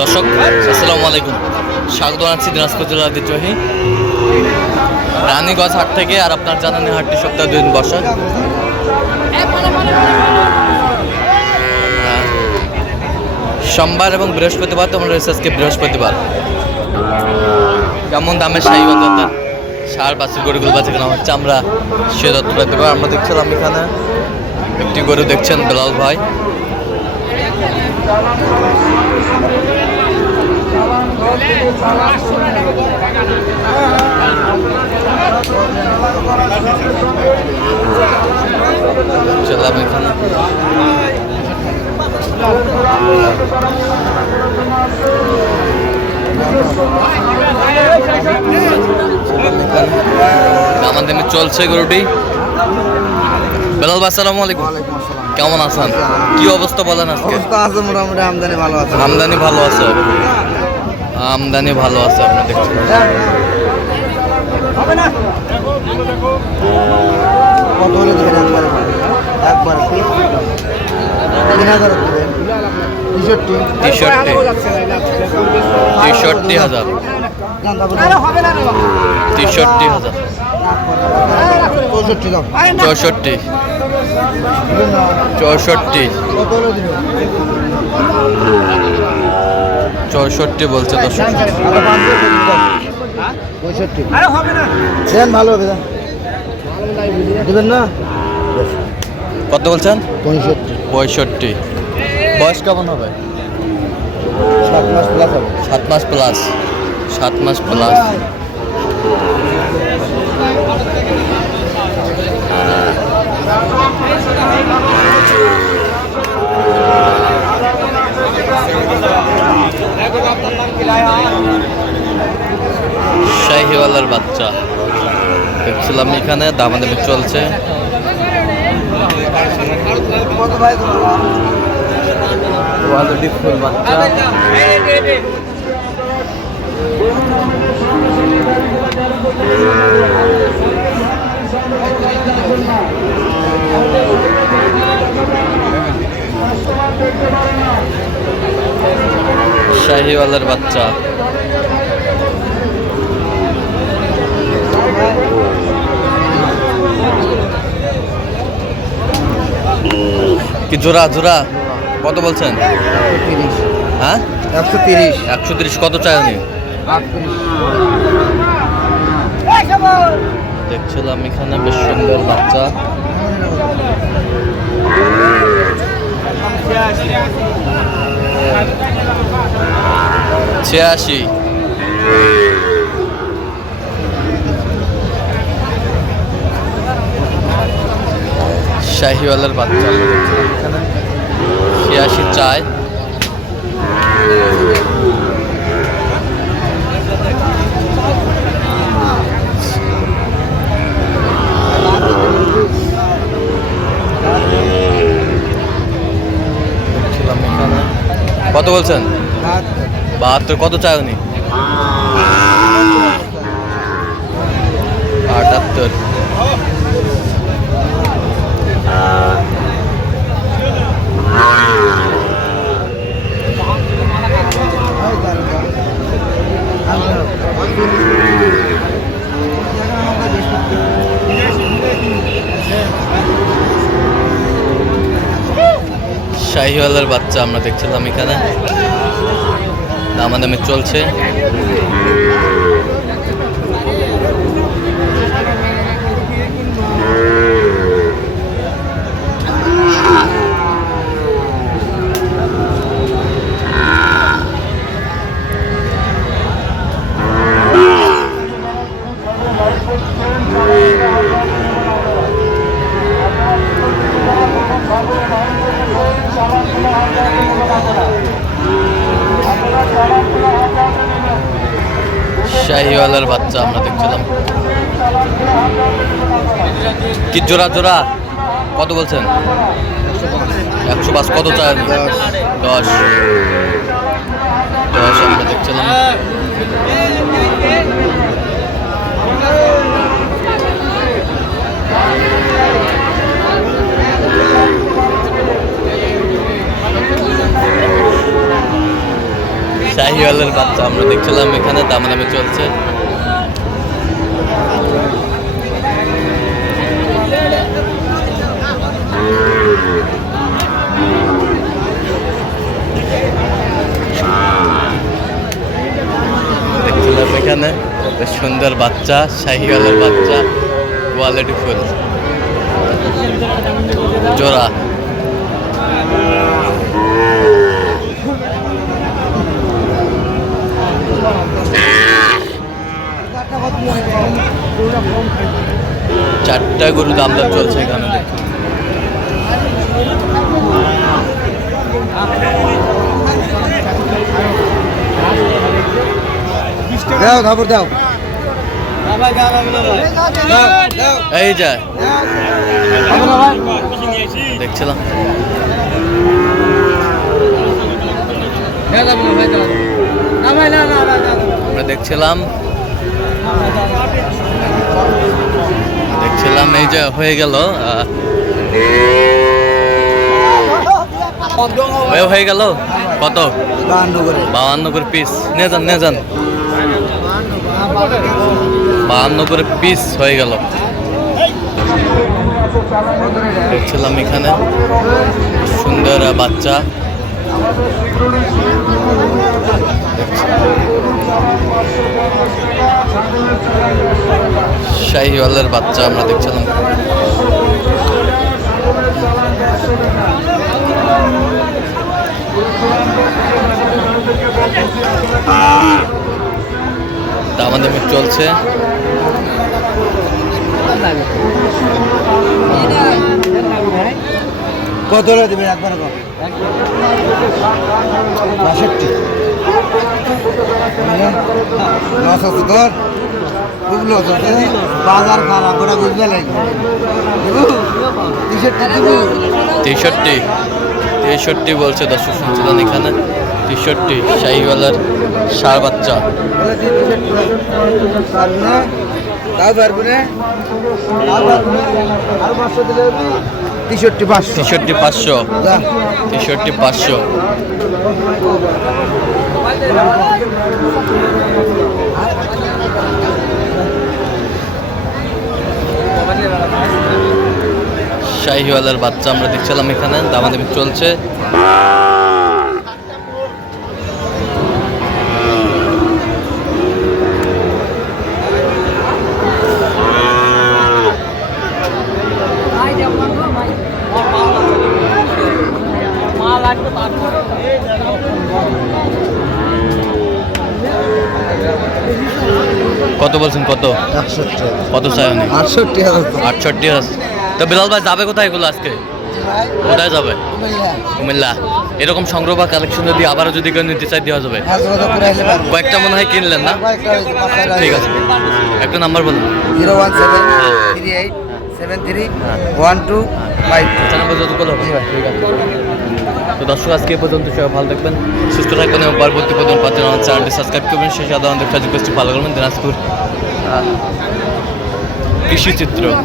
দর্শক, আসসালামু আলাইকুম। স্বাগত জানাচ্ছি দিনাজপুর জেলার ঐতিহ্যবাহী রানীগঞ্জ হাট থেকে আর আপনার জানানি হাটটি সপ্তাহে দুই দিন বসা। সোমবার এবং বৃহস্পতিবার, তোমরা রয়েছে আজকে বৃহস্পতিবার। কেমন দামের শাহী বাজার সার, বাছুর গরুগুলো বাছাই কেনা হচ্ছে আমরা সে তথ্য পেতে পারি আমরা দেখছিলাম এখানে একটি গরু দেখছেন বেলাল ভাই। চলাম এখানে। আমার দামে চলছে গরুটি। বেলাল ভাই আসসালামু আলাইকুম। কেমন আছেন? কি অবস্থা বলেন আজকে? অবস্থা আছে মোটামুটি আমদানি ভালো আছে। আমদানি ভালো আছে। আমদানি ভালো আছে আপনি দেখছেন। কত হলে দেবেন একবারে? একবার তিন হাজার তেষট্টি? তেষট্টি। তেষট্টি হাজার। তেষট্টি হাজার। চৌষট্টি চৌষট্টি। চৌষট্টি বলছে দর্শক। আরও পঁয়ষট্টি দেন ভালো হবে দেবেন না? কত বলছেন? পঁয়ষট্টি। পঁয়ষট্টি। বয়স কেমন হবে? সাত মাস প্লাস হবে। সাত মাস প্লাস সাত মাস প্লাস শাহিওয়ালার বাচ্চা দেখছিলাম এখানে দামাদামি চলছে। শাহিওয়ালার বাচ্চা। কি জোড়া জোড়া? কত বলছেন? হ্যাঁ? একশো তিরিশ। একশো তিরিশ কত চাই আমি দেখছিলাম এখানে বেশ সুন্দর বাচ্চা। ছিয়াশি। শাহিওয়ালার বাচ্চা। এখানে চায়। কত বলছেন? বাহাত্তর। কত চায় উনি? আটাত্তর। শাহিওয়ালার বাচ্চা আমরা দেখছিলাম এখানে। দামাদামি চলছে শাহিওয়ালার বাচ্চা আমরা দেখছিলাম কি জোড়া জোড়া? কত বলছেন? একশো পাঁচ, কত চান দশ। দশ, আমরা দেখছিলাম। শাহিওয়ালের বাচ্চা, আমরা দেখছিলাম এখানে দামে দামে চলছে। বাচ্চা, শাহিওয়ালের বাচ্চা কোয়ালিটি ফুল। জোড়া। চারটা গরু দাম দাম চলছে এখানে দাও দাও দাও। এই যা। দেখছিলাম। আমরা দেখছিলাম। দেখছিলাম, এই যে, হয়ে গেল। হয়ে- গেল? কত? বাহান্ন করে। পিস নিয়ে যান নিয়ে যান। বাহান্ন পিস হয়ে গেল। দেখছিলাম এখানে সুন্দর বাচ্চা। শাহিওয়ালের বাচ্চা আমরা দেখছিলাম। দামাদামি চলছে। কত দেবেন? একবার বাষট্টি। লস আছে তোর। খুব লস আছে বাজার খারাপ ওরা বুঝবে লাগবে তেষট্টি তেষট্টি। বলছে দর্শক শুনছিলেন এখানে। তেষট্টি শাহিওয়ালার সার বাচ্চা তেষট্টি পাঁচশো তেষট্টি পাঁচশো। যা তেষট্টি পাঁচশো। শাহিওয়ালার বাচ্চা আমরা দেখছিলাম এখানে দামাদামি চলছে। কত বলছেন? কত? কত চাই উনি? আটষট্টি তো বিলাল ভাই যাবে কোথায় এগুলো আজকে? কোথায় যাবে? কুমিল্লা। এরকম সংগ্রহ বা কালেকশন যদি আবারও যদি কেউ নিতে চাই দেওয়া যাবে। কয়েকটা মনে হয় কিনলেন না? ঠিক আছে। একটা নাম্বার বলুন। Zero one seven three eight seven three one two five number যত করো ঠিক আছে তো দর্শক আজকে এ পর্যন্ত সবাই ভালো থাকবেন সুস্থ থাকবেন এবং পরবর্তী পর্যন্ত পাচ্ছেন আমার চ্যানেলটি সাবস্ক্রাইব করবেন। সেই আমাদের ফেসবুক পেজটি ফলো করবেন। দিনাজপুর Ищите трех.